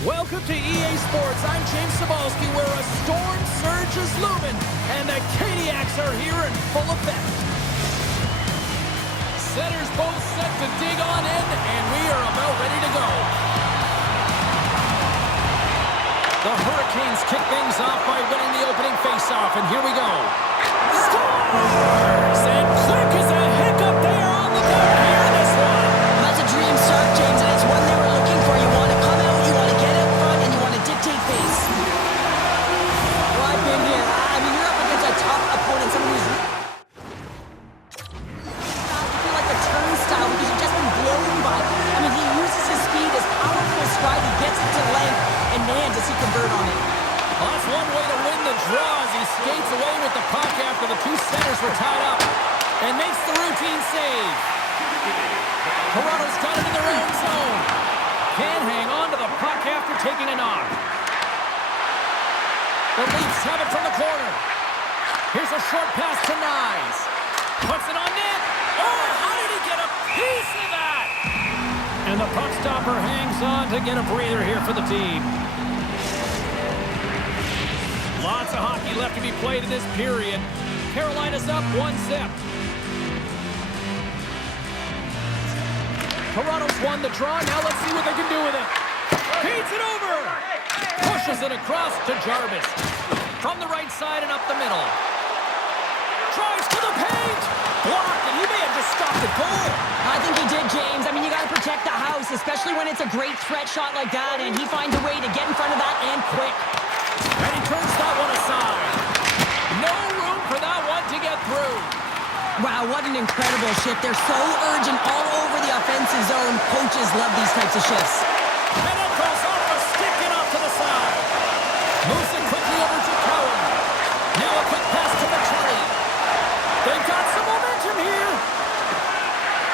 Welcome to EA Sports. I'm James Cebulski, where a storm surge is looming, and the Caniacs are here in full effect. Centers both set to dig on in, and we are about ready to go. The Hurricanes kick things off by winning the opening faceoff, and here we go. Scores! And quick as a hiccup there on the board here in this one. That's a dream start, James, and it's one they were looking for. You want to come out, you want to get out front, and you want to dictate pace. Well, I've been here. I mean, you're up against a tough opponent, someone who's... You feel like a turnstile because you've just been blown by. I mean, he uses his speed, his powerful stride, he gets it to length, and man, does he convert on it. Well, that's one way to win the draw as he skates away with the puck after the two centers were tied up and makes the routine save. Toronto's got it in their own zone. Can't hang on to the puck after taking a knock. The Leafs have it from the corner. Here's a short pass to Nyes. Puts it on net. Oh, how did he get a piece of that? And the puck stopper hangs on to get a breather here for the team. Lots of hockey left to be played in this period. Carolina's up 1-0. Toronto's won the draw. Now let's see what they can do with it. Feeds it over. Pushes it across to Jarvis. From the right side and up the middle. Drives to the paint. Blocked, and he may have just stopped the goal. I think he did, James. I mean, you got to protect the house, especially when it's a great threat shot like that, and he finds a way to get in front of that and quick. And he turns that one aside. No room for that one to get through. Wow, what an incredible shift. They're so urgent all over the offensive zone. Coaches love these types of shifts. And it goes off a stick and off to the side. Moves it quickly over to Cohen. Now a quick pass to Michelli. They've got some momentum here.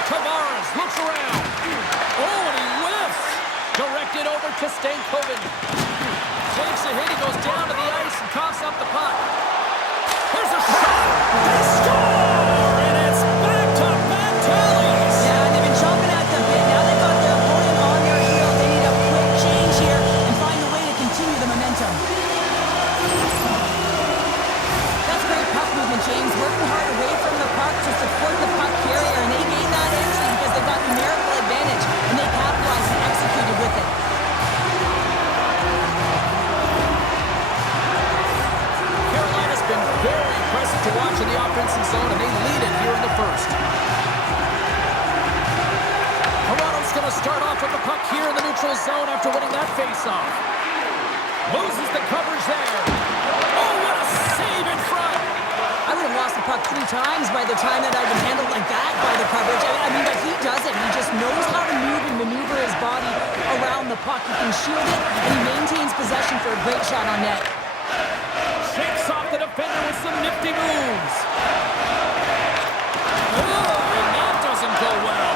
Tavares looks around. Oh, and he whiffs. Directed over to Stankoven. Takes a hit, he goes down to the ice and coughs up the puck. Here's a shot! They score! And it's back-to-back tallies! Yeah, and they've been chomping at the bit. Now they've got their opponent on their heel. They need a quick change here and find a way to continue the momentum. That's great puck movement, James. Working hard away from the puck to support the puck carrier, and they gained that entry because they've got numerical advantage, and they capitalized and executed with it. Very impressive to watch in the offensive zone, and they lead it here in the first. Toronto's going to start off with the puck here in the neutral zone after winning that faceoff. Loses the coverage there. Oh, what a save in front! I would have lost the puck 3 times by the time that I've been handled like that by the coverage. I mean, but he doesn't. He just knows how to move and maneuver his body around the puck. He can shield it, and he maintains possession for a great shot on net. Shakes off the defender with some nifty moves. Oh, and that doesn't go well.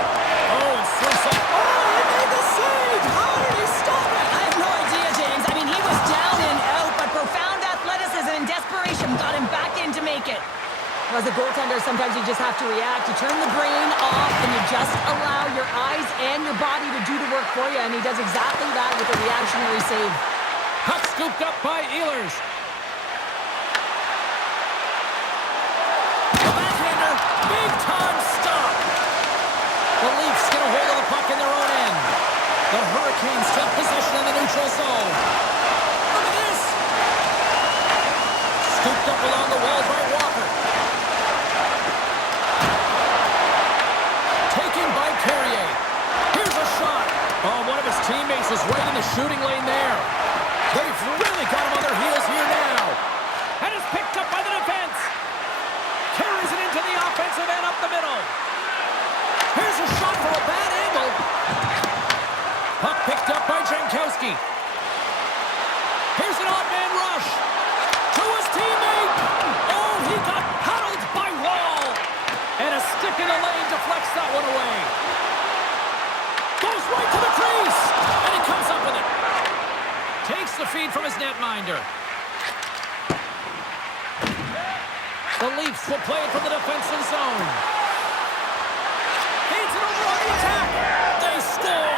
Oh, and slips up. Oh, he made the save! How did he stop it? I have no idea, James. I mean, he was down and out, but profound athleticism and desperation got him back in to make it. Well, as a goaltender, sometimes you just have to react. You turn the brain off, and you just allow your eyes and your body to do the work for you, and he does exactly that with a reactionary save. Puck scooped up by Ehlers. Big time stop. The Leafs get a hold of the puck in their own end. The Hurricanes take possession in the neutral zone. Look at this. Scooped up along the wall by Walker. Taken by Carrier. Here's a shot. Oh, one of his teammates is right in the shooting lane there. They've really got him on their heels here now. And it's picked up by the defense. Carries it into the offensive end up the middle. Here's a shot from a bad angle. Puck picked up by Jankowski. Here's an odd man rush. To his teammate. Oh, he got paddled by Wall. And a stick in the lane deflects that one away. Goes right to the crease. And he comes up with it. Takes the feed from his netminder. The Leafs will play it from the defensive zone. Feeds it over on the attack. They score!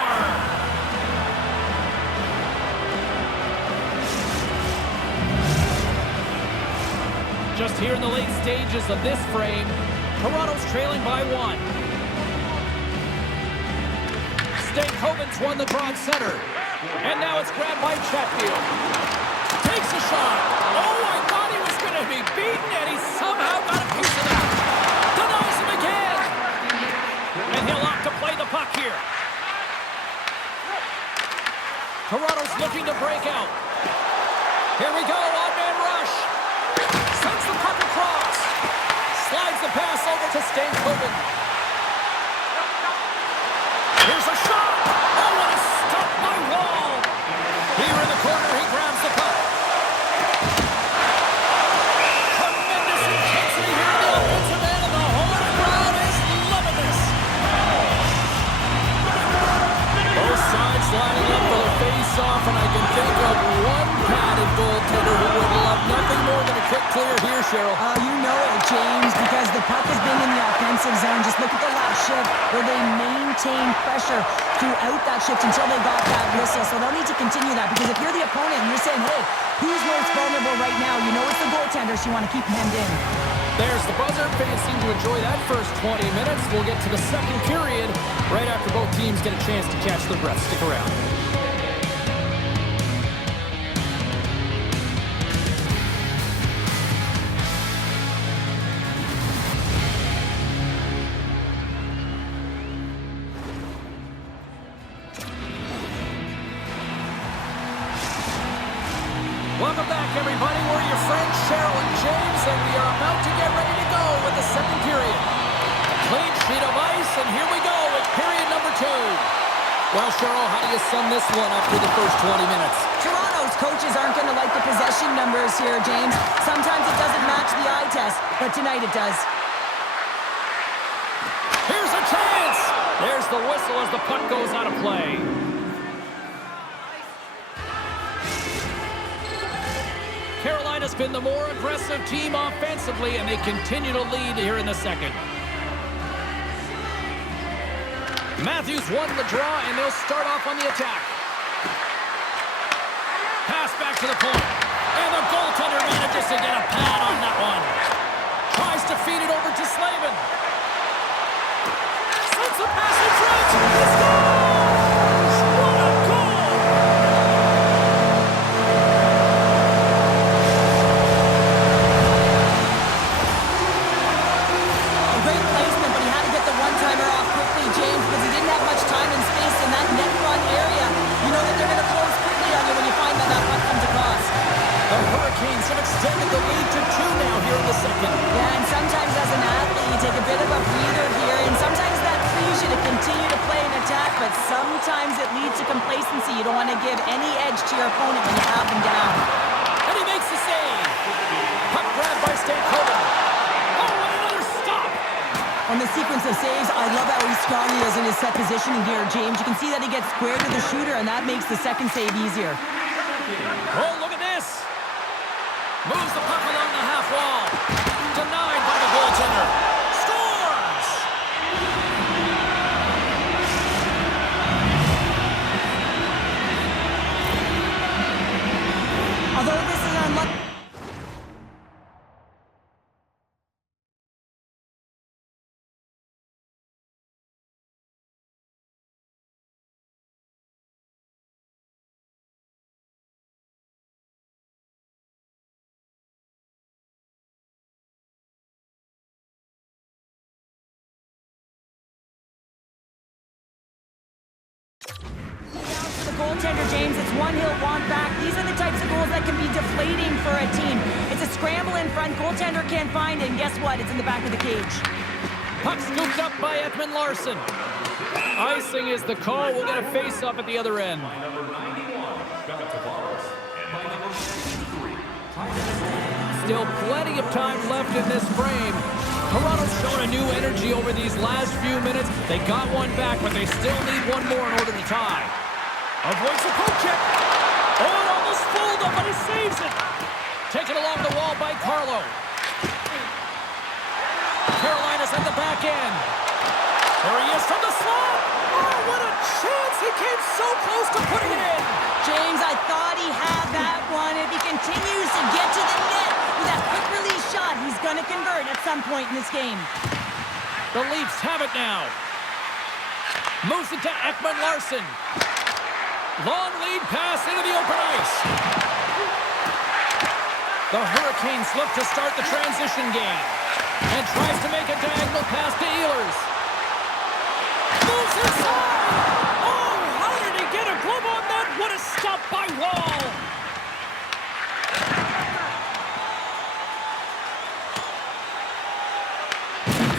just here in the late stages of this frame. Toronto's trailing by 1. Stankoven's won the draw at center. And now it's grabbed by Chatfield. Takes a shot. Oh, I thought he was going to be beaten, and he somehow got a piece of that. Denies him again. And he'll opt to play the puck here. Toronto's looking to break out. Here we go, odd-man rush. Sends the puck across. Slides the pass over to Stankoven. Here's a shot. Oh, what a stop by Wall. Here in the corner, he grabs the puck. Tremendous intensity here in the offensive end, and the whole crowd is loving this. Both sides lining up for the face-off, and I can think of one padded goaltender who would love nothing more than a quick clear here, Cheryl. You know it, James, because the puck has been in the offensive zone. Just look at the last shift where they maintained pressure throughout that shift until they got that whistle. So they'll need to continue that, because if you're the opponent and you're saying, hey, who's most vulnerable right now? You know it's the goaltender, so you want to keep hemmed in. There's the buzzer. Fans seem to enjoy that first 20 minutes. We'll get to the second period right after both teams get a chance to catch their breath. Stick around. Welcome back, everybody. We're your friends, Cheryl and James, and we are about to get ready to go with the second period. Clean sheet of ice, and here we go with period number 2. Well, Cheryl, how do you sum this one up through the first 20 minutes? Toronto's coaches aren't going to like the possession numbers here, James. Sometimes it doesn't match the eye test, but tonight it does. Here's a chance! There's the whistle as the puck goes out of play. Carolina's been the more aggressive team offensively, and they continue to lead here in the second. Matthews won the draw, and they'll start off on the attack. Pass back to the point. And the goaltender manages to get a pad on that one. Tries to feed it over to Slavin. Sends the pass in front. He scores! What a goal! A great placement, but he had to get the one-timer off quickly, James, because he didn't have much time and space in that net front area. You know that they're going to close quickly on you when you find that puck comes across. The Hurricanes have extended the lead to 2 now here in the second. Yeah, and sometimes as an athlete, you take a bit of a breather here, and sometimes that frees you to continue to play an attack, but sometimes it leads to complacency. You don't want to give any edge to your opponent when you have them down. And he makes the save. Puck grabbed by Stankoven. Oh, what another stop! On the sequence of saves, I love how strong he is in his set positioning here, James. You can see that he gets square to the shooter, and that makes the second save easier. Oh, look at this. Moves the puck along the half wall. Denied by the goaltender. Scores! Although this is unlucky. The goaltender, James, it's one he'll want back. These are the types of goals that can be deflating for a team. It's a scramble in front, goaltender can't find it, and guess what? It's in the back of the cage. Puck scooped up by Edmund Larson. Icing is the call. We'll get a face-off at the other end. Still plenty of time left in this frame. Toronto's shown a new energy over these last few minutes. They got one back, but they still need one more in order to tie. Avoids the poke check. Oh, it almost fooled him, but he saves it. Taken along the wall by Carlo. Carolina's at the back end. There he is from the slot. Oh, what a chance. He came so close to putting it in. James, I thought he had that one. If he continues to get to the net with that quick release shot, going to convert at some point in this game. The Leafs have it now. Moves it to Ekman-Larsson. Long lead pass into the open ice. The Hurricanes look to start the transition game. And tries to make a diagonal pass to Ehlers. Moves inside! Oh, how did he get a glove on that? What a stop by Wall!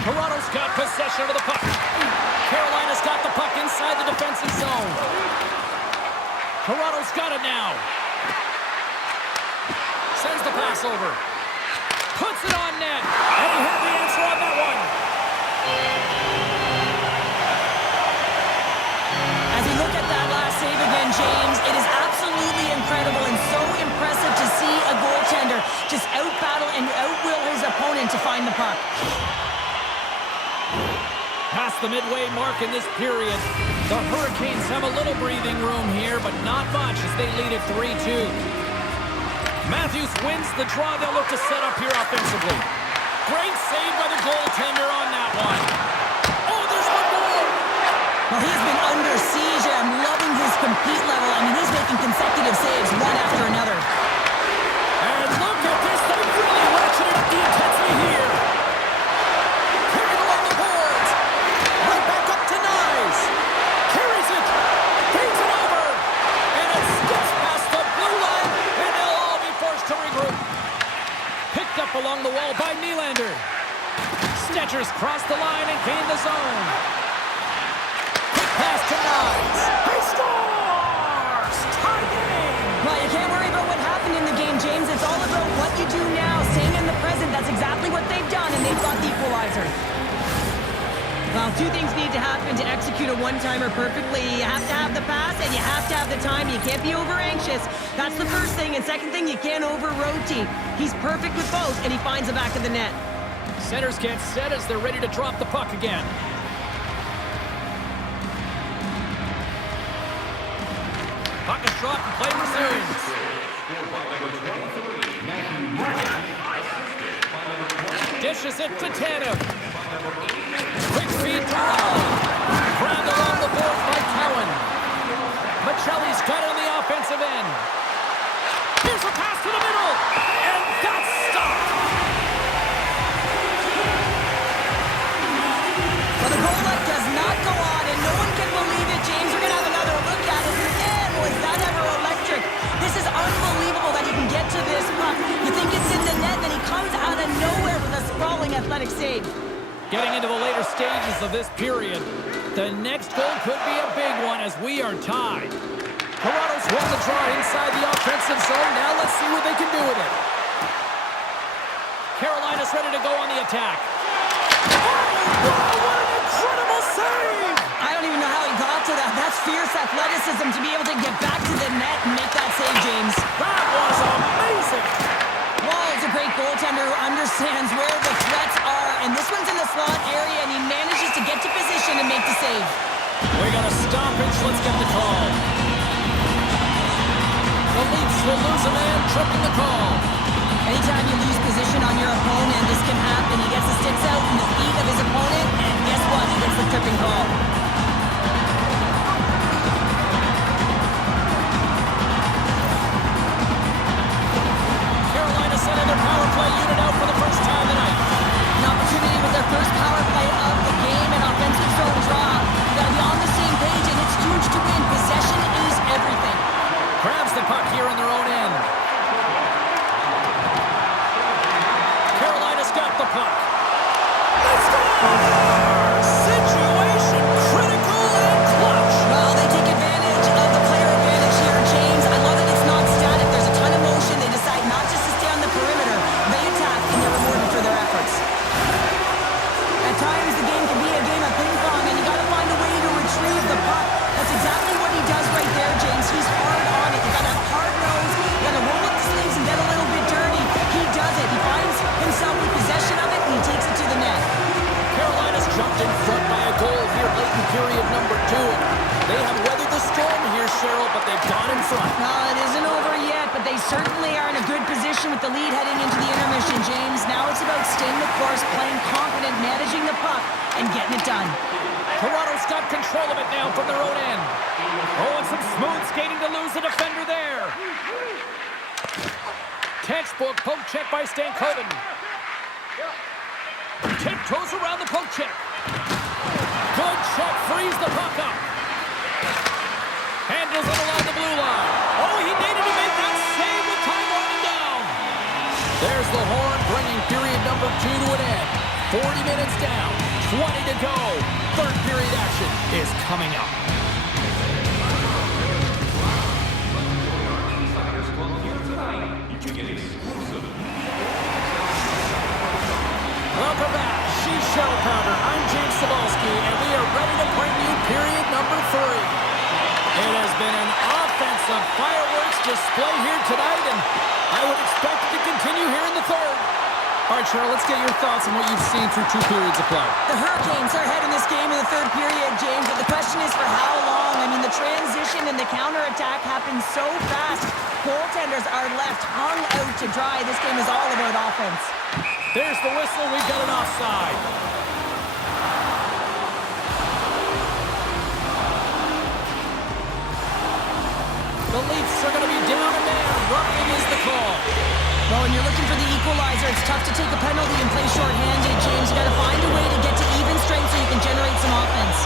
Toronto's got possession of the puck. Carolina's got the puck inside the defensive zone. Toronto's got it now. Sends the pass over. Puts it on net. And he had the answer on that one. As we look at that last save again, James, it is absolutely incredible and so impressive to see a goaltender just out-battle and out-will his opponent to find the puck. Past the midway mark in this period. The Hurricanes have a little breathing room here, but not much as they lead it 3-2. Matthews wins the draw. They'll look to set up here offensively. Great save by the goaltender on that one. Oh, there's one more! Well, he's been under siege, and I'm loving his compete level. I mean, he's making consecutive saves one after another. And look at this. They've really ratcheted up the intensity here. Carried along the boards. Right back up to Nyes. Carries it. Feeds it over. And it skips past the blue line. And they'll all be forced to regroup. Picked up along the wall by Nylander. Stetcher's crossed the line and gained the zone. Quick pass to Nyes. He scores! Tie game! Well, you can't worry about what happened in the game, James. It's all about what you do now, staying in the present. That's exactly what they've done, and they've got the equalizer. Well, two things need to happen to execute a one-timer perfectly. You have to have the pass, and you have to have the time. You can't be over-anxious. That's the first thing. And second thing, you can't over-rotate. He's perfect with both, and he finds the back of the net. Centers get set as they're ready to drop the puck again. Puck is dropped and play resumes. Dishes it to Tanev. Quick feed to Raleigh. Grabbed along the board by Cowan. Michelli's got it on the offensive end. Here's a pass to the middle. And that's stopped. Well, the goal light does not go on, and no one can believe it, James. We're going to have another look at it. Man, was that ever electric. This is unbelievable that he can get to this puck. You think it's in the net, then he comes out of nowhere with a sprawling athletic save. Getting into the later stages of this period, the next goal could be a big one as we are tied. Toronto's won the draw inside the offensive zone. Now let's see what they can do with it. Carolina's ready to go on the attack. Oh, what an incredible save! I don't even know how he got to that. That's fierce athleticism to be able to get back to the net and make that save, James. That was amazing! Wall's a great goaltender who understands where the threats are, and this one's in the slot area, and he manages to get to position and make the save. We got a stoppage. Let's get the call. The Leafs will lose a man, tripping the call. Anytime you lose position on your opponent, this can happen. He gets the sticks out in the feet of his opponent, and guess what? He gets the tripping call. Carolina sending their power play unit out for the first time tonight. An opportunity with their first power play of the game, an offensive zone draw. You gotta be on the same page, and it's huge to win. Possession is everything. Grabs the puck here in their own end. Carolina's got the puck. Let's go! Situation critical and clutch. Well, they take advantage of the player advantage here, James. I love that it's not static. There's a ton of motion. They decide not just to stay on the perimeter. They attack, and they're rewarded for their efforts. At times, the game can be a game of ping pong, and you got to find a way to retrieve the puck. That's exactly what he does right there, James. He's hard on it. You got to have hard nose. You got to roll up the sleeves and get a little bit dirty. He does it. He finds himself with possession of it, and he takes it to the net. Carolina's jumped in front by a goal here late in period number 2. They have weathered the storm here, Cheryl, but they've gone in front. No, it isn't over yet. but they certainly are in a good position with the lead heading into the intermission, James. Now it's about staying the course, playing confident, managing the puck, and getting it done. Toronto's got control of it now from their own end. Oh, and some smooth skating to lose the defender there. Textbook poke check by Stankoven. Tiptoes around the poke check. Good check, frees the puck up. Handles it along the blue line. Oh, he needed to make that save with time running down. There's the horn, bringing period number 2 to an end. 40 minutes down, 20 to go. Third period action is coming up. Welcome back. She's Shell Powder. I'm James Cebulski, and we are ready to bring you period number 3. It has been an offensive fireworks display here tonight, and I would expect it to continue here in the third. All right, Cheryl, let's get your thoughts on what you've seen through 2 periods of play. The Hurricanes are ahead in this game in the third period, James, but the question is for how long? I mean, the transition and the counterattack happen so fast. Goaltenders are left hung out to dry. This game is all about offense. There's the whistle. We've got an offside. The Leafs are going to be down a man. Roughing is the call. Well, when you're looking for the equalizer, it's tough to take a penalty and play shorthanded, James. You got to find a way to get to even strength so you can generate some offense.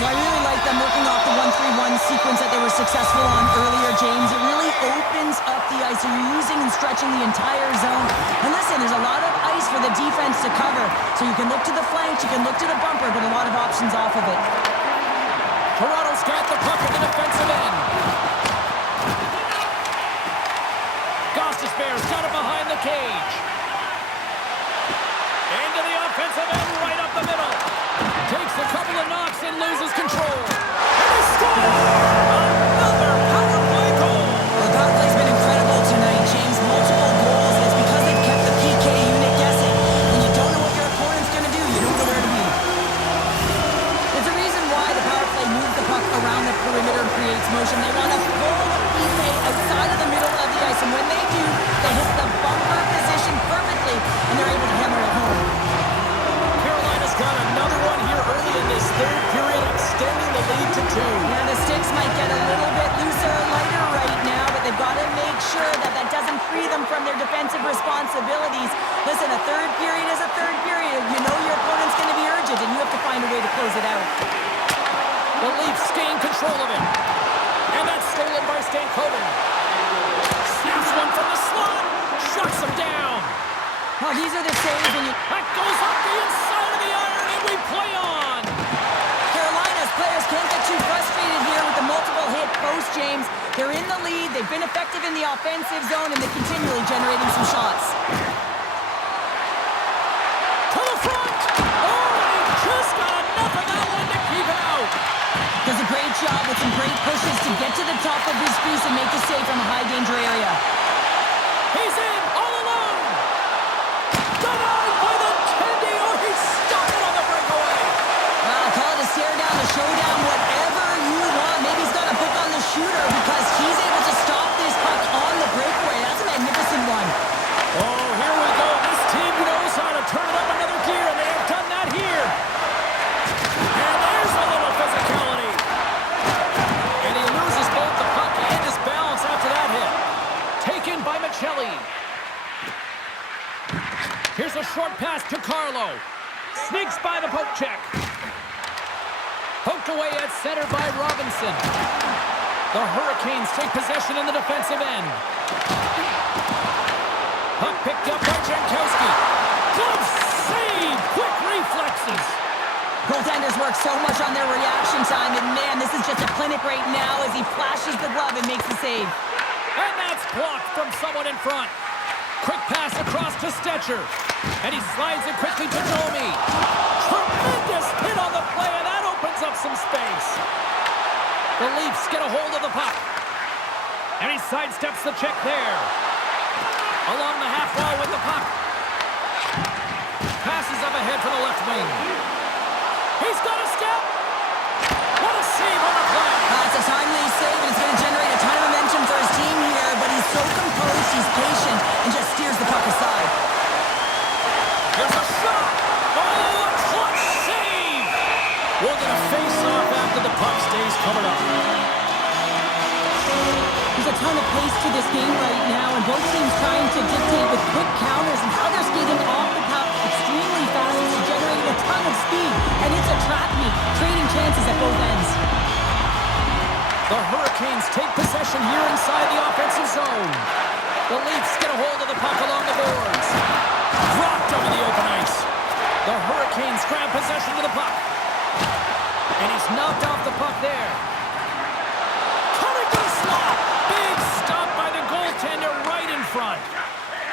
Well, I really like them working off the 1-3-1 sequence that they were successful on earlier, James. It really opens up the ice. You're using and stretching the entire zone. And listen, there's a lot of ice for the defense to cover. So you can look to the flanks, you can look to the bumper, but a lot of options off of it. Toronto's got the puck at the defensive end. Gostisbehere's got it behind the cage. Into the offensive end, right up the middle. Takes a couple of knocks and loses control. And they score! Another power play goal! The power play's been incredible tonight, James. Multiple goals, and it's because they've kept the PK unit guessing. When you don't know what your opponent's going to do, you don't know where to be. There's a reason why the power play moves the puck around the perimeter and creates motion. They want to pull the PK outside of the middle of the ice, and when they do, they hit the bumper position perfectly, and they're able to hammer it home. Carolina's got another one here early in this third period, extending the lead to 2. Yeah, the sticks might get a little bit looser, lighter right now, but they've got to make sure that that doesn't free them from their defensive responsibilities. Listen, a third period is a third period. You know your opponent's going to be urgent, and you have to find a way to close it out. The Leafs gain control of it. And that's stolen by Stankoven. Snaps one from the slot. Shuts him down. Oh, these are the saves when you... That goes up the inside of the iron, and we play on. Carolina's players can't get too frustrated here with the multiple hit post, James. They're in the lead. They've been effective in the offensive zone, and they're continually generating some shots. To the front. Oh, and he just got enough of that one to keep it out. Does a great job with some great pushes to get to the top of his crease and make the save from a high-danger area. He's in, all alone. Denied by the Tendy. Oh, he stopped it on the breakaway. Well, call it a stare down, a showdown, whatever you want. Maybe he's got a book on the shooter because he's able to stop this puck on the breakaway. That's a magnificent one. Oh, here we go. This team knows how to turn it up another gear, and they have done that here. And there's a little physicality. And he loses both the puck and his balance after that hit. Taken by Michelli. Here's a short pass to Carlo. Sneaks by the poke check. Poked away at center by Robinson. The Hurricanes take possession in the defensive end. Puck picked up by Jankowski. Glove save! Quick reflexes. Goaltenders work so much on their reaction time, and man, this is just a clinic right now as he flashes the glove and makes the save. And that's blocked from someone in front. Quick pass across to Stetcher. And he slides it quickly to Domi. Tremendous hit on the play, and that opens up some space. The Leafs get a hold of the puck. And he sidesteps the check there. Along the half wall with the puck. Passes up ahead for the left wing. He's got a step. What a save patient and just steers the puck aside. Here's a shot! Oh, a clutch save! We're going to face off after the puck stays covered up. There's a ton of pace to this game right now, and both teams trying to dictate with quick counters and how they're skating off the puck extremely fast. It's generating a ton of speed, and it's a trap meet, trading chances at both ends. The Hurricanes take possession here inside the offensive zone. The Leafs get a hold of the puck along the boards. Dropped over the open ice. The Hurricanes grab possession to the puck. And he's knocked off the puck there. Coming to the slot. Big stop by the goaltender right in front.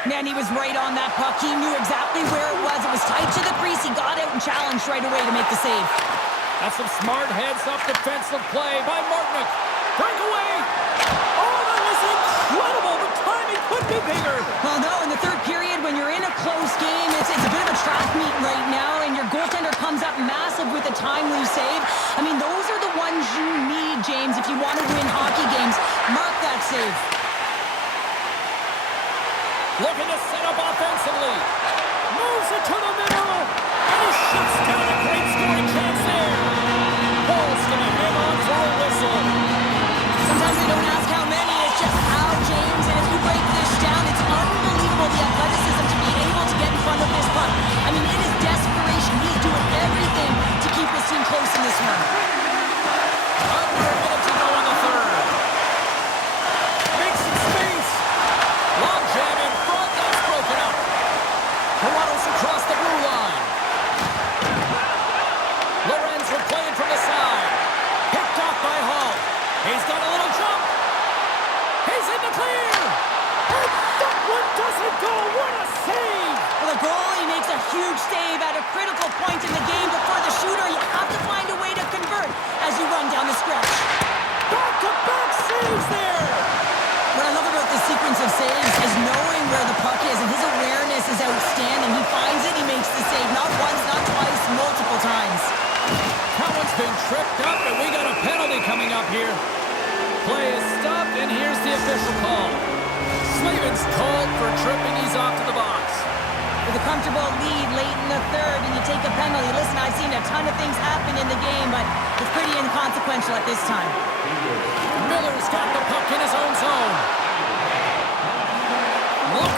Man, he was right on that puck. He knew exactly where it was. It was tight to the crease. He got out and challenged right away to make the save. That's some smart heads-up defensive play by Martinick. Breakaway. Oh, that was incredible. The timing could be bigger. Well, no, in the third period, when you're in a close game, it's a bit of a trap meet right now, and your goaltender comes up massive with a timely save. I mean, those are the ones you need, James, if you want to win hockey games. Mark that save. Looking to set up offensively. Moves it to the middle. And he shuts down a great scoring chance there. Ball's going to hang on for a whistle. Sometimes they don't ask how many, it's just how, James. And if you break this down, it's unbelievable the athleticism to be able to get in front of this puck. I mean, it is desperation. He's doing everything to keep his team close in this one. Under a minute to go in the third. Makes some space. Long jam in front. That's broken up. Toronto's across the blue line. Lorenz replaying from the side. Picked off by Hall. He's got a little jump. He's in the clear. And that one doesn't go. What a save. Well, the goalie makes a huge save at a critical point in the game, but for the shooter, you have to find a way to convert as you run down the stretch. Back-to-back saves there. What I love about this sequence of saves is knowing where the puck is, and his awareness is outstanding. He finds it, he makes the save, not once, not twice, multiple times. That one's been tripped up, and we got a penalty coming up here. Play is stopped, and here's the official call. Slavin's called for tripping. He's off to the box. With a comfortable lead late in the third, and you take a penalty. Listen, I've seen a ton of things happen in the game, but it's pretty inconsequential at this time. Miller's got the puck in his own zone. Look